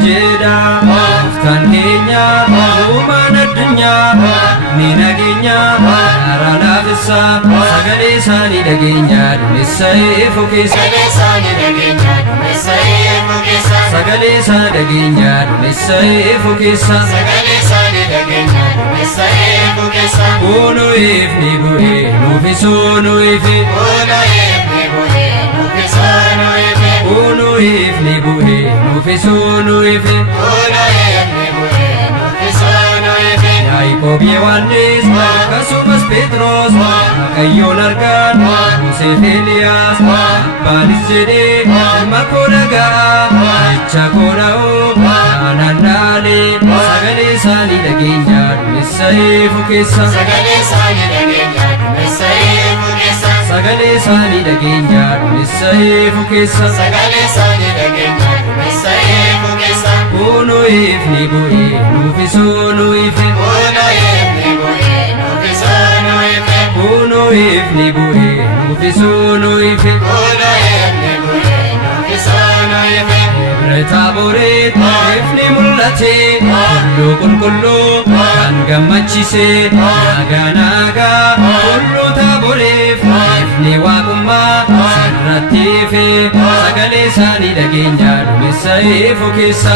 Jeda Aftan keenya Uumaan addunyaa Miidhageenya Araana fissa Sagalee isaanii dhageenya Duumessa eefuu keessa Sagalee isaa dhageenya Duumessa eefuu keessa Kunoo eefni bu'ee nuufisoo nu ife Kunoo eefni bu'ee nuufisoo nu ife Yaaqoob Yohannis akkasumas Phexros Waaqayyoon argan Museef Eeliyaas Abbaanis jedhee ilma koo dhaga'a jecha koo dha'oo aanaan dhaalee sagalee isaanii dhageenya Duumessa eefuu keessa Sagalee isaanii dhageenya Duumessa eefuu keessa Kunoo eefni bu'ee nuufisoo nu ife Kunoo eefni bu'ee nuufisoo nu ife Debre Taaboreet eefni mul'ate Tulluu qulqulluu kan gammachiise Nagaa nagaa Tulluu Taaboreef eefni waaqummaa sirratti ife Sagalee isaanii dhageenya Duumessa eefuu keessa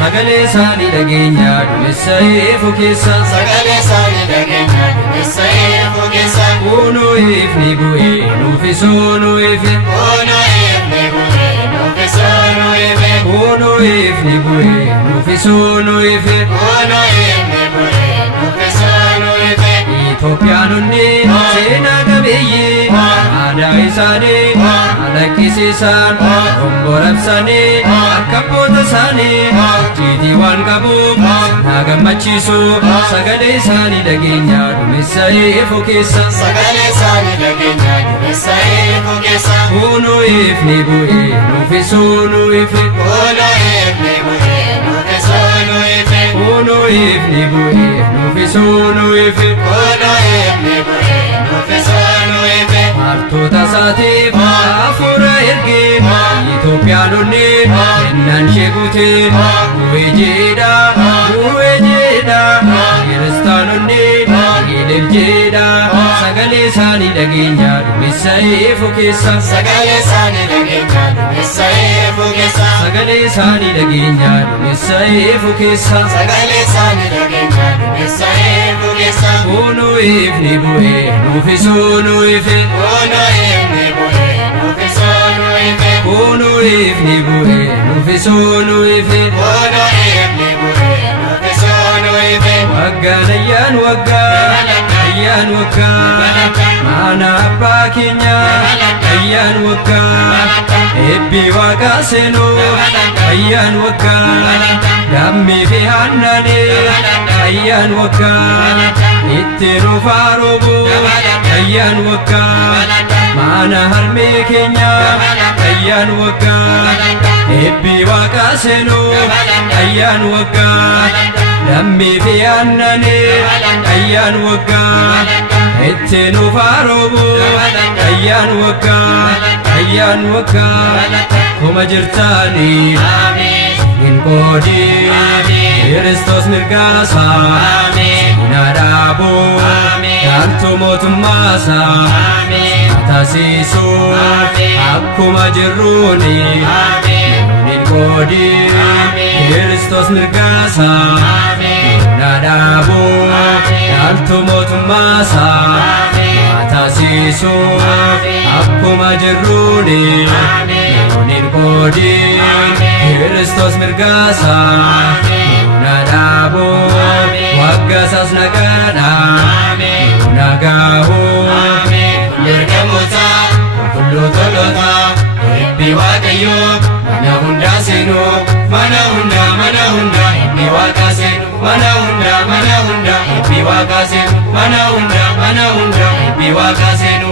Sagalee isaanii dhageenya Duumessa eefuu keessa Kunoo eefni bu'ee nuufisoo nu ife Kunoo eefni bu'ee nuufisoo nu ife Itoophiyaanonni seenaa qabeeyyii aadaa isaanii alaqqisiisan honborabsanii akka abboota isaanii jiitii waan qabuuf na gammachiisu sagalee isaanii dhageenya Duumessa eefuu keessa Kunoo eefni bu'ee nuufisoo nu ife Kunoo eefni bu'ee nuufisoo nu ife Martoota isaatiif hafuura ergee Itoophiyaanonni kennaan ishee guutee Du'ee jedha Kiristaanonni Eeliif jedha Sagalee isaanii dhageenya Duumessa eefuu keessa Sagalee isaanii dhageenya Duumessa eefuu keessa Kunoo eefni bu'ee nuufisoo nu ife Kunoo eefni bu'ee nuufisoo nu ife Waggaan ayyaan waggaa Mana abbaa keenya ayyaan waggaa Eebbi waaqaa seenuu ayyaan waggaa Lammii fi Haannaalee ayyaan waggaa Itti rufaa roobuu ayyaan waggaa Mana harmee keenya ayyaan waggaa Eebbi waaqaa seenuu ayyaan waggaa Lammii fi Haannaalee ayyaan waggaa Itti rufaa roobuu ayyaan waggaa Kuma jirtaanii hin qoodin Kiristoos mirgaasaa na dhaabuu Dhaaltu mootummaasaa taasiisuu akkuma jirruuni hin qoodin Kiristoos mirgaasaa na dhaabuu Dhaaltu mootummaasaa taasiisuu akkuma jirruuni hin qoodin Kiristoos mirgaasaa na dhaabuu Waggasaas nagaadhaa nagaahuu Ergamoota qulqulluu tolootaa Eebbi Waaqayyoo mana hundaa seenuu mana hundaa Eebbi Waaqaa seenuu mana hundaa Eebbi Waaqaa seenuu mana hundaa Eebbi waaqa seenu